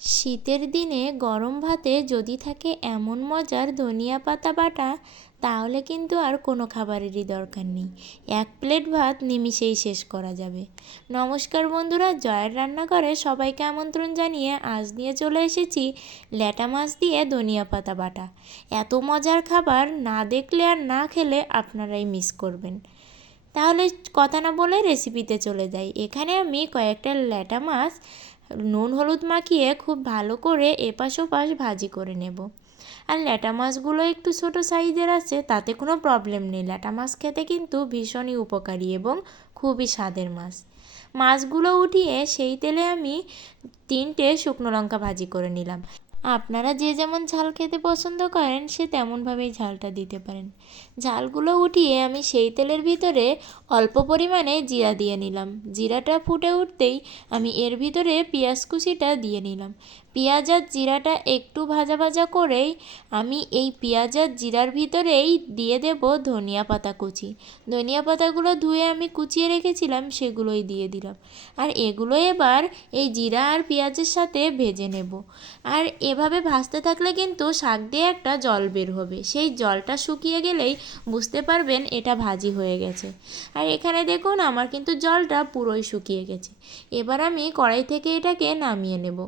শীতের দিনে গরম ভাতে যদি থাকে এমন মজার ধনিয়া পাতা বাটা, তাহলে কিন্তু আর কোনো খাবারেরই দরকার নেই। এক প্লেট ভাত নিমিষেই শেষ করা যাবে। নমস্কার বন্ধুরা, জয়ের রান্নাঘরে সবাইকে আমন্ত্রণ জানিয়ে আজ নিয়ে চলে এসেছি ল্যাটা মাছ দিয়ে ধনিয়া পাতা বাটা। এত মজার খাবার না দেখলে আর না খেলে আপনারাই মিস করবেন। তাহলে কথা না বলে রেসিপিতে চলে যাই। এখানে আমি কয়েকটা ল্যাটা মাছ নুন হলুদ মাখিয়ে খুব ভালো করে এপাশ ওপাশ ভাজি করে নেব। আর ল্যাটা মাছগুলো একটু ছোট সাইজের আছে, তাতে কোনো প্রবলেম নেই। ল্যাটা মাছ খেতে কিন্তু ভীষণই উপকারী এবং খুবই স্বাদের মাছ। মাছগুলো উঠিয়ে সেই তেলে আমি তিনটে শুকনো লঙ্কা ভাজি করে নিলাম। আপনারা যে যেমন ঝাল খেতে পছন্দ করেন, সে তেমনভাবেই ঝালটা দিতে পারেন। ঝালগুলো উঠিয়ে আমি সেই তেলের ভিতরে অল্প পরিমাণে জিরা দিয়ে নিলাম। জিরাটা ফুটে উঠতেই আমি এর ভিতরে পেঁয়াজ কুচিটা দিয়ে নিলাম। পেঁয়াজ আর জিরাটা একটু ভাজা ভাজা করেই আমি এই পেঁয়াজ আর জিরার ভিতরেই দিয়ে দেব ধনিয়া পাতা কুচি। ধনিয়া পাতাগুলো ধুয়ে আমি কুচিয়ে রেখেছিলাম, সেগুলোই দিয়ে দিলাম। আর এগুলো এবার এই জিরা আর পেঁয়াজের সাথে ভেজে নেব। আর এভাবে ভাসতে থাকলে কিন্তু শাক দিয়ে একটা জল বের হবে। সেই জলটা শুকিয়ে গেলেই বুঝতে পারবেন এটা ভাজি হয়ে গেছে। আর এখানে দেখুন, আমার কিন্তু জলটা পুরোই শুকিয়ে গেছে। এবার আমি কড়াই থেকে এটাকে নামিয়ে নেব।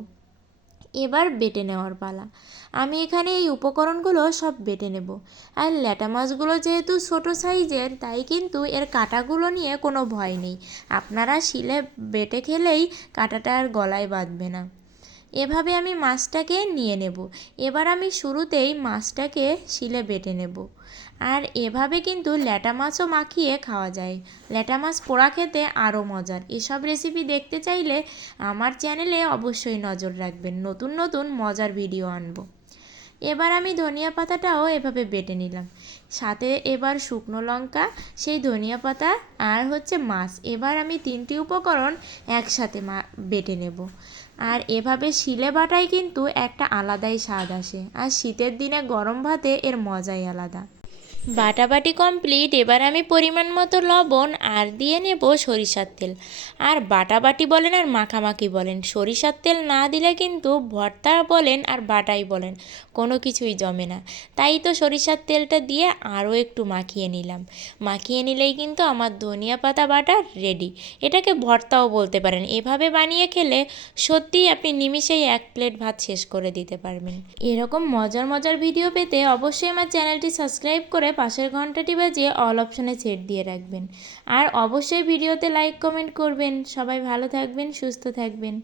এবার বেটে নেওয়ার পালা। আমি এখানে এই উপকরণগুলো সব বেটে নেব। আর ল্যাটা মাছগুলো যেহেতু ছোটো সাইজের, তাই কিন্তু এর কাঁটাগুলো নিয়ে কোনো ভয় নেই। আপনারা শিলে বেটে খেলেই কাঁটাটা আর গলায় বাঁধবে না। এভাবে আমি মাছটাকে নিয়ে নেব। এবার আমি শুরুতেই মাছটাকে শিলে বেটে নেব। আর এভাবে কিন্তু ল্যাটা মাছও মাখিয়ে খাওয়া যায়। ল্যাটা মাছ পোড়া খেতে আরও মজার। এসব রেসিপি দেখতে চাইলে আমার চ্যানেলে অবশ্যই নজর রাখবেন। নতুন নতুন মজার ভিডিও আনব। এবার আমি ধনিয়া পাতাটাও এভাবে বেটে নিলাম। সাথে এবার শুকনো লঙ্কা, সেই ধনিয়া পাতা আর হচ্ছে মাছ। এবার আমি তিনটি উপকরণ একসাথে বেটে নেব। আর এভাবে শিলে বাটায় কিন্তু একটা আলাদাই স্বাদ আসে। আর শীতের দিনে গরম ভাতে এর মজাই আলাদা। বাটাবাটি কমপ্লিট এবার আমি পরিমাণ মতো লবণ আর দিয়ে নেব সরিষার তেল। আর বাটাবাটি বলেন আর মাখামাখি বলেন। সরিষার তেল না দিলে কিন্তু ভর্তা বলেন আর বাটাই বলেন, কোনো কিছুই জমে না। তাই তো সরিষার তেলটা দিয়ে আরও একটু মাখিয়ে নিলাম। মাখিয়ে নিলেই কিন্তু আমার ধনিয়া পাতা বাটা রেডি এটাকে ভর্তাও বলতে পারেন। এভাবে বানিয়ে খেলে সত্যিই আপনি নিমিষেই এক প্লেট ভাত শেষ করে দিতে পারবেন। এরকম মজার মজার ভিডিও পেতে অবশ্যই আমার চ্যানেলটি সাবস্ক্রাইব করে পাশের ঘন্টাটি বাজিয়ে অল অপশানে সেট দিয়ে রাখবেন। আর অবশ্যই ভিডিওতে লাইক কমেন্ট করবেন। সবাই ভালো থাকবেন, সুস্থ থাকবেন।